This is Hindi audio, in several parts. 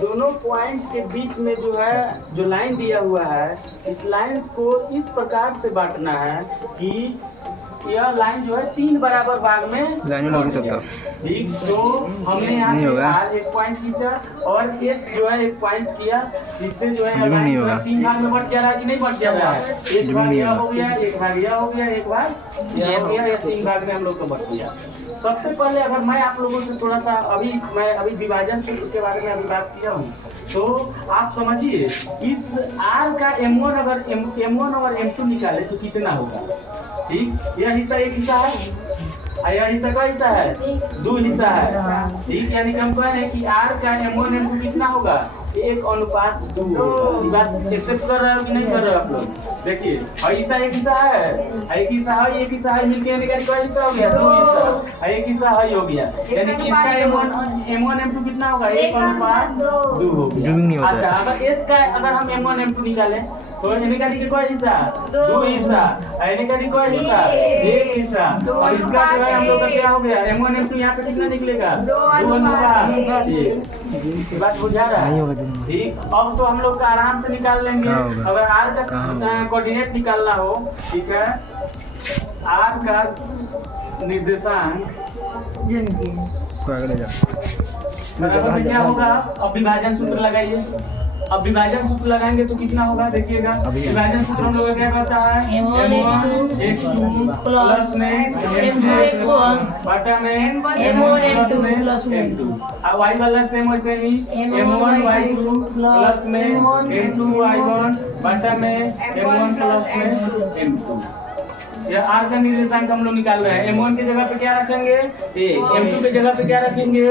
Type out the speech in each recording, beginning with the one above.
दोनों पॉइंट के बीच में जो है जो लाइन दिया हुआ है, इस लाइन को इस प्रकार से बांटना है कि यह लाइन जो है 3 बराबर भाग में ठीक। तो हमने यहाँ आज एक पॉइंट खींचा और एस जो है एक पॉइंट किया, जिससे जो है 3 भाग में बट जा रहा है कि नहीं बट जा रहा है। एक भाग यह हो गया, एक भाग यह हो गया, एक भाग यह हो गया, या 3 भाग में हम लोग को बट गया। सबसे पहले अगर मैं आप लोगों से थोड़ा सा अभी विभाजन सूत्र के बारे में अभी बात किया हूँ, तो आप समझिए इस R का M1 अगर M1 और M2 निकाले तो कितना होगा। ठीक, यह हिस्सा एक हिस्सा है, यह हिस्सा का हिस्सा है, 2 हिस्सा है। ठीक, यानी कि हम कह रहे हैं कि R का M1 M2 कितना होगा, 1:2। बात एक्सेप्ट कर रहे हो कि नहीं कर रहे हो आप लोग। देखिए हिस्सा एक हिस्सा है, एक हिस्सा है, एक हिस्सा है, मिलके यानी कि हिस्सा हो गया 2 हिस्सा, एक हिस्सा है हो गया, यानी कि इसका M1 M2 कितना होगा, 1:2 हो गया। अच्छा, अगर S का अगर हम M1 M2 निकालें तो यानी कि कोई हिस्सा 2 हिस्सा, यानी कि कोई हिस्सा 1 हिस्सा, और इसका जो है हम लोग का क्या हो गया, M1 M2 यहाँ पे कितना निकलेगा, 2:1। बात बुझा रहा है। ठीक, अब तो हम लोग का आराम से निकाल लेंगे। अगर R का कोऑर्डिनेट निकालना हो, ठीक है, R का निर्देशांक क्या होगा, अब विभाजन सूत्र लगाइए। अब विभाजन सूत्र लगाएंगे तो कितना होगा, देखिएगा विभाजन सूत्र हम लोग क्या कहता है, M1 X2 प्लस में M2 X1 बटा में M1 M2 प्लस M2। अब y वाला सेम वैसे ही M1 Y2 प्लस में M2 Y1 बटा में M1 प्लस में M2। यह R का निर्देशांक हम लोग निकाल रहे हैं। M1 की जगह पे क्या रखेंगे, 1, M2 की जगह पे क्या रखेंगे,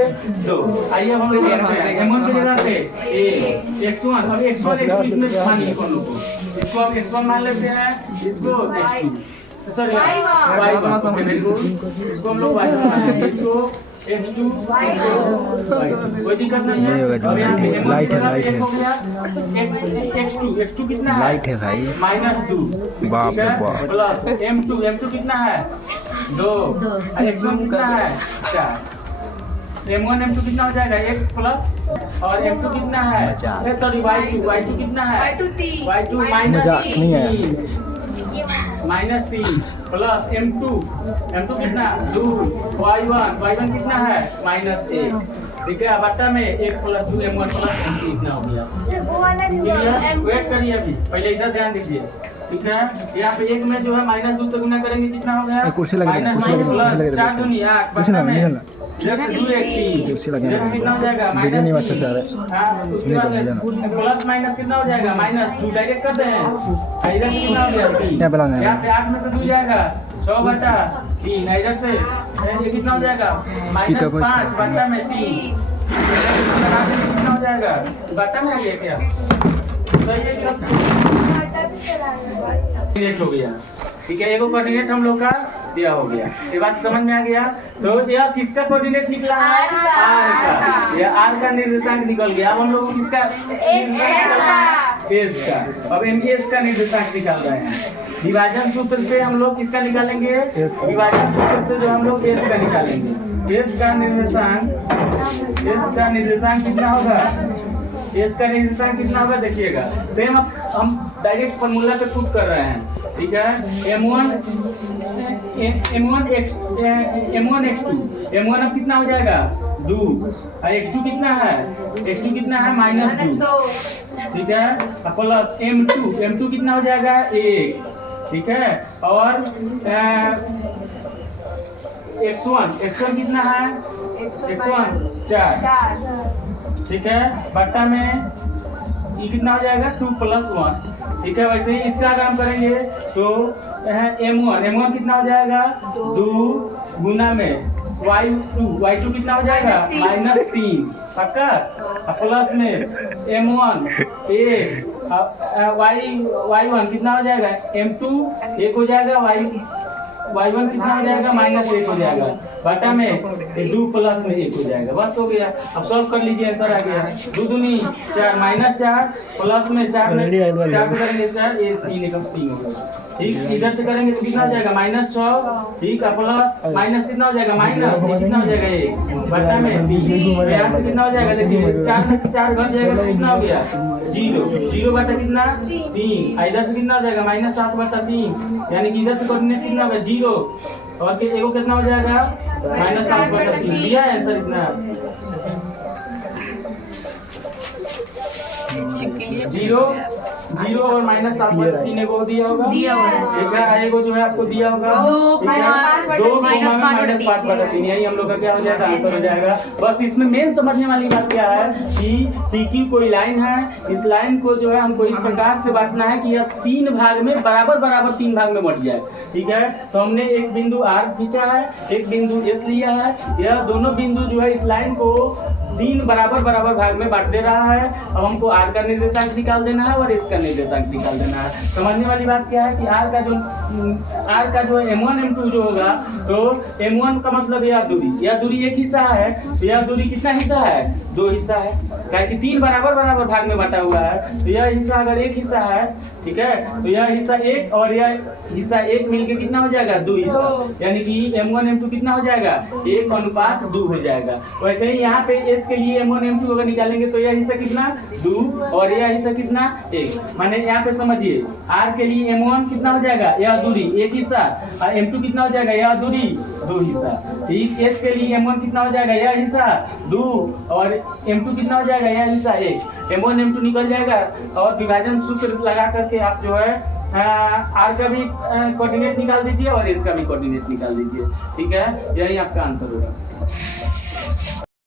2। आइए हम लोग M1 की जगह पे 1 X1, अब X1 X2 इसमें मानिए कौन लोग को, इसको अब X1 मान लेते हैं, इसको X2 सॉरी Y1, इसको हम लोग Y1 मान लेंगे, इसको X2 कोई दिक्कत नहीं है। और यहाँ पे लाइट है हो गया, X2 कितना है, लाइट है भाई, -2 बाप रे बाप, प्लस M2 कितना है, 2, X1 कितना है, 4। M1 M2 कितना हो जाएगा, 1 प्लस, और M2 कितना है, सॉरी Y2 कितना है, Y2 -3 प्लस M2 कितना 2, Y1 कितना है, -1। ठीक है, बट्टा में 1 + 2 M1 + M2 इतना हो गया। वेट करिए, अभी पहले इधर ध्यान दीजिए। ठीक है, यहाँ पे 1 में जो है -2 से गुना करेंगे कितना हो गया, कुर्सी लगा -4 दूनी 8 बट्टा में कितना हो जाएगा, वीडियो नहीं अच्छा से आ रहा है, प्लस माइनस कितना हो जाएगा, -2 डायरेक्ट करते हैं, इधर से कितना हो गया, यहाँ पे 8 में से 2 जाएगा, 6/3, इधर से ये कितना हो जाएगा, -5 बट्टा में 3, कितना हो जाएगा, बट्टा में आ गया क्या, सही है क्या, हो गया। ठीक है, एगो कोऑर्डिनेट हम लोग का दिया हो गया, ये बात समझ में आ गया। तो यह किसका कोऑर्डिनेट निकला है, R का, यह R का निर्देशांक निकल गया। अब हम लोग किसका, S का। अब S का निर्देशांक निकाल रहे हैं। विभाजन सूत्र से हम लोग किसका निकालेंगे, विभाजन सूत्र से जो हम लोग S का निकालेंगे। S का निर्देशांक कितना होगा, S का निर्देशांक कितना होगा, देखिएगा सेम हम डायरेक्ट फॉर्मूला पे पुट कर रहे हैं। ठीक है, M1 X2, M1 अब कितना हो जाएगा, 2, और X2 कितना है, -2। ठीक है, प्लस M2 कितना हो जाएगा, 1। ठीक है, और X1 कितना है, X1 4। ठीक है, बट्टा में ये कितना हो जाएगा, 2 + 1। ठीक है, वैसे ही इसका काम करेंगे तो M1 कितना हो जाएगा, 2 गुना में Y2 कितना हो जाएगा, -3 पक्का, प्लस में M1 1, Y1 कितना हो जाएगा, M2 1 हो जाएगा, Y1 कितना हो जाएगा, -1 हो जाएगा। बटा में 2 प्लस में 1 हो जाएगा, बस हो गया। अब सॉल्व कर लीजिए, आंसर आ गया। 2 दूनी 4 माइनस 4 प्लस में 4 में 4 से करेंगे 4, ये 3 होगा। ठीक, इधर से करेंगे तो कितना हो जाएगा -6, ठीक है, प्लस माइनस कितना हो जाएगा माइनस, कितना हो जाएगा 1 बटा में 3। यहाँ से कितना हो जाएगा, देखिए 4 में से 4 घट जाएगा तो कितना हो गया 0 बटा कितना 3। इधर से कितना हो जाएगा -7 बटा 3, यानी कि इधर से कोऑर्डिनेट कितना होगा 0 और फिर एगो कितना हो जाएगा -7 बटा 3। दिया है आंसर इतना 0 और -7 बटा 3 एगो दिया होगा, एगो जो है आपको दिया होगा 2 -5 बटा 3, यही हम लोग का क्या हो जाएगा आंसर हो जाएगा। बस इसमें मेन समझने वाली बात क्या है कि PQ कोई लाइन है, इस लाइन को जो है हमको इस प्रकार से बांटना है कि यह 3 भाग में बराबर 3 भाग में बट जाए। ठीक है, तो हमने एक बिंदु R खींचा है, एक बिंदु S लिया है, यह दोनों बिंदु जो है इस लाइन को 3 बराबर भाग में बांट दे रहा है। अब हमको R का निर्देशांक निकाल देना है और S का निर्देशांक निकाल देना है। समझने वाली बात क्या है कि R का जो M1 M2 जो होगा, तो M1 का मतलब यह दूरी एक हिस्सा है, तो यह दूरी कितना हिस्सा है 2 हिस्सा है, क्या कि 3 बराबर भाग में बटा हुआ है। तो यह हिस्सा अगर एक हिस्सा है, ठीक है, तो यह हिस्सा 1 और यह हिस्सा 1 मिलके कितना हो जाएगा 2 हिस्सा, यानी कि M1 M2 कितना हो जाएगा 1:2 हो जाएगा। वैसे ही यहाँ पे S के लिए M1 M2 अगर निकालेंगे तो यह हिस्सा कितना 2 और यह हिस्सा कितना 1, माने यहाँ पे समझिए R के लिए M1 कितना हो जाएगा यह दूरी 1 हिस्सा और M2 कितना हो जाएगा यह दूरी 2 हिस्सा। ठीक, S के लिए M1 कितना हो जाएगा यह हिस्सा 2 और M2 कितना हो जाएगा यह हिस्सा 1। M1 M2 निकल जाएगा और विभाजन सूत्र लगा करके आप जो है R का भी कोऑर्डिनेट निकाल दीजिए और S का भी कोऑर्डिनेट निकाल दीजिए। ठीक है, यही आपका आंसर होगा।